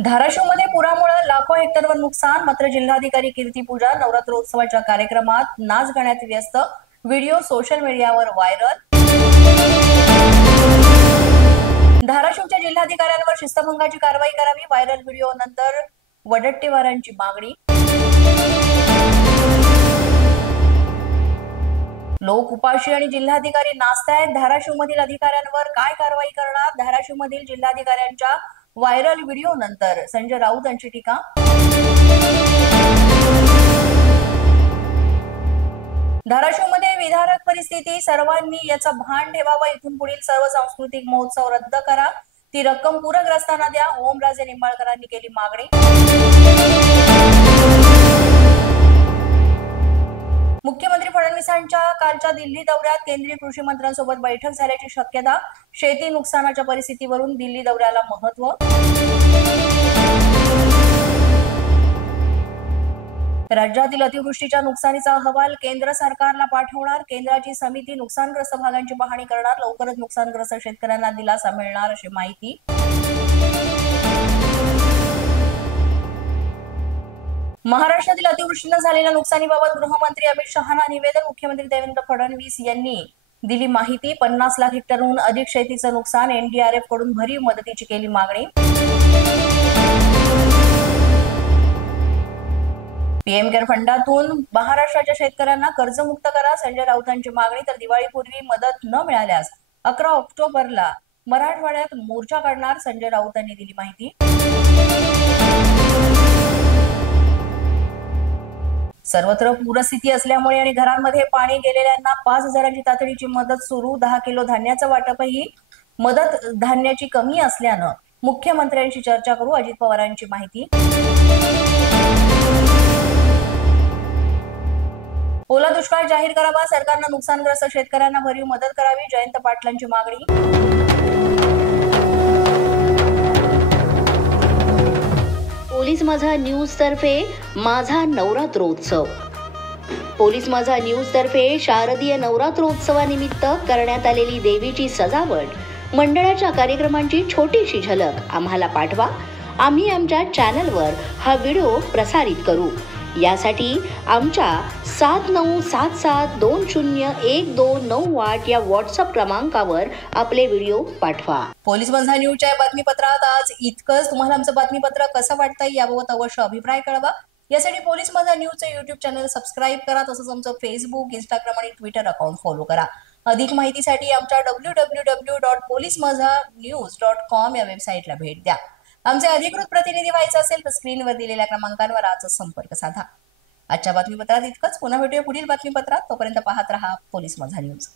धाराशिवमध्ये पुरामुळे लाखो हेक्टरवर नुकसान, मात्र जिल्हाधिकारी कीर्ती पूजा नवरात्रोत्सवाच्या कार्यक्रमात नाच गाण्यात व्यस्त, व्हिडिओ सोशल मीडियावर व्हायरल। धाराशिवच्या जिल्हाधिकाऱ्यांवर शिस्तभंगाची कारवाई करावी, व्हायरल व्हिडिओ नंतर वडट्टीवारांची मागणी। लोक उपाशी आणि जिल्हाधिकारी नाचतायत, धाराशिवमधील अधिकाऱ्यांवर काय कारवाई करणार? धाराशिवमधील जिल्हाधिकाऱ्यांच्या व्हायरल व्हिडिओ नंतर संजय राऊत यांची टीका। धाराशिवमध्ये विदारक परिस्थिती, सर्वांनी याचा भान ठेवावा, इथून पुढील सर्व सांस्कृतिक महोत्सव रद्द करा, ती रक्कम पूरग्रस्तांना द्या, ओमराजे निंबाळकरांनी केली मागणी। मुख्यमंत्री फडणवीसांच्या कालच्या दिल्ली दौऱ्यात केंद्रीय कृषी मंत्र्यांसोबत बैठक झाल्याची शक्यता, शेती नुकसानाच्या परिस्थितीवरून दिल्ली दौऱ्याला महत्व। राज्यातील अतिवृष्टीच्या नुकसानीचा अहवाल केंद्र सरकारला पाठवणार, केंद्राची समिती नुकसानग्रस्त भागांची पाहणी करणार, लवकरच नुकसानग्रस्त शेतकऱ्यांना दिलासा मिळणार अशी माहिती। महाराष्ट्रातील अतिवृष्टीने झालेल्या नुकसानीबाबत गृहमंत्री अमित शहांना निवेदन, मुख्यमंत्री देवेंद्र फडणवीस यांनी दिली माहिती, 50 लाख हेक्टरहून अधिक शेतीचं नुकसान, एनडीआरएफ कडून भरीव मदतीची केली मागणी। पीएम केअर फंडातून महाराष्ट्राच्या शेतकऱ्यांना कर्जमुक्त करा, संजय राऊतांची मागणी, तर दिवाळीपूर्वी मदत न मिळाल्यास 11 ऑक्टोबरला मराठवाड्यात मोर्चा काढणार, संजय राऊतांनी दिली माहिती। सर्वत्र पूरस्थिती असल्यामुळे आणि घरांमध्ये पाणी गेलेल्यांना 5,000ची तातडीची मदत सुरू, 10 किलो धान्याचं वाटपही, मदत धान्याची कमी असल्यानं मुख्यमंत्र्यांशी चर्चा करू, अजित पवारांची माहिती। ओला दुष्काळ जाहीर करावा, सरकारनं नुकसानग्रस्त शेतकऱ्यांना भरीव मदत करावी, जयंत पाटलांची मागणी। पोलीस माझा न्यूज तर्फे माझा नवरात्रोत्सव। पोलीस माझा न्यूज तर्फे शारदीय नवरात्रोत्सवानिमित्त करण्यात आलेली देवीची सजावट, मंडळाच्या कार्यक्रमांची छोटीशी झलक आम्हाला पाठवा, आम्ही आमच्या चॅनलवर हा व्हिडिओ प्रसारित करू। यासाठी आमच्या 7977201298 या व्हॉट्सअप क्रमांकावर आपले व्हिडिओ पाठवा। पोलीस माझा न्यूजच्या या बातमीपत्रात आज इतकंच। तुम्हाला आमचं बातमीपत्र कसं वाटतंय याबाबत अवश्य अभिप्राय कळवा। यासाठी पोलीस माझा न्यूजचं युट्यूब चॅनल सबस्क्राईब करा, तसंच आमचं फेसबुक, इंस्टाग्राम आणि ट्विटर अकाउंट फॉलो करा। अधिक माहितीसाठी आमच्या www.policemazanews.com या वेबसाईटला भेट द्या। आमचे अधिकृत प्रतिनिधी व्हायचे असेल तर स्क्रीनवर दिलेल्या क्रमांकांवर आजच संपर्क साधा। आजच्या बातमीपत्रात इतकंच। पुन्हा भेटूया पुढील बातमीपत्रात, तोपर्यंत पाहत रहा पोलीस माझा न्यूज।